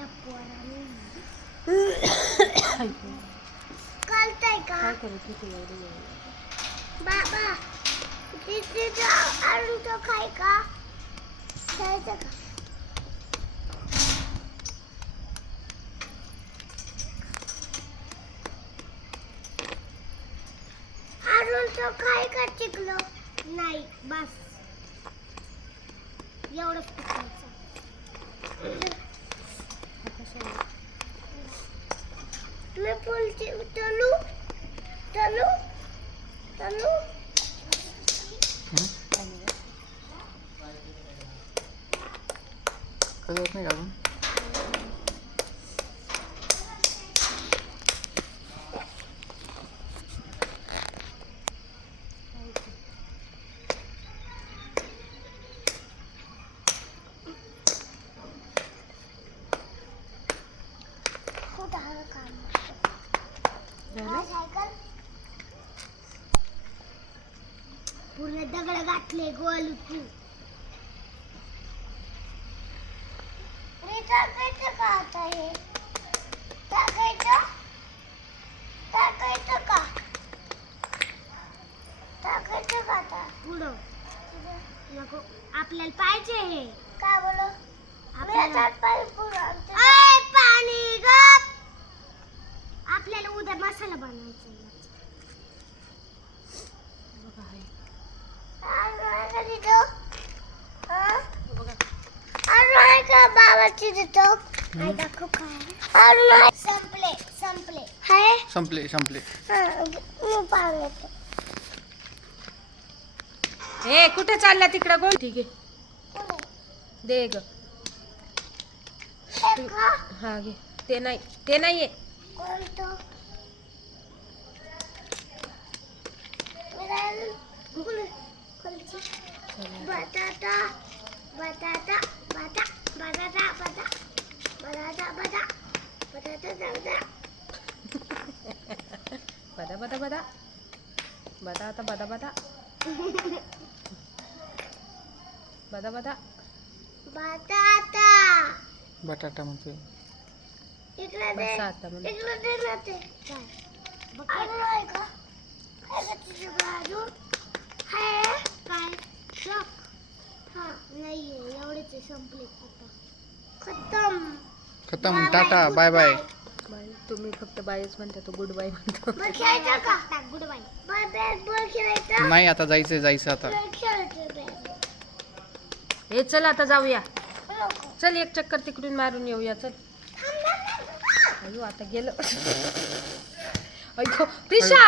या पोराने ऐकू. कळतंय का काय करत होती एवढं वेळ? बाबा तिथे आलू तो खाय का खायचं का आलू तो खाय का चिकलो नाही बस एवढंच पिकायचं मी बोलते तलू तलू तलू कळत नाही का अजून? पूर्ण दगड घातले गोल टाकायचं का आता हे टाकायचं टाकायचं का टाकायचं का आता पुढं नको आपल्याला पाहिजे हे का बोलो आपल्याला पाणी गप आपल्याला उद्या मसाला बनवायचा आहे. बघा हाय. बाबाची देतो दाखव काय संपले संपले हाय संपले संपले. ए कुठे चालला तिकडं गोल? ठीक आहे दे ग. हा घे. ते नाहीये. कोणतं बटाटा बटाटा बटा बटाटा बटा बटाटा बटा बटाटा बटा बदा बदा बदा बदा आता बदा बदा बदा बदा बटाटा बटाटा म्हणतोय. इकडे दे बस आता म्हण. इकडे दे ना ते काय अजून आहे का आहे का तुझ्याकडे अजून आहे काय चॉक हा नाहीये एवढेच आहे, संपले आता खतम खतम. Tata bye bye. बाय. तुम्ही फक्त बायच म्हणता, तो गुड बाय म्हणतो. बरं खेळायचं का good bye bye bat ball खेळायचं नाही आता जायचं आता. खेळायचं बॅट हे चल आता जाऊया. नको चल एक चक्कर तिकडून मारून येऊया. चल. थांब ना. अयो आता गेलं. अयो प्रिशा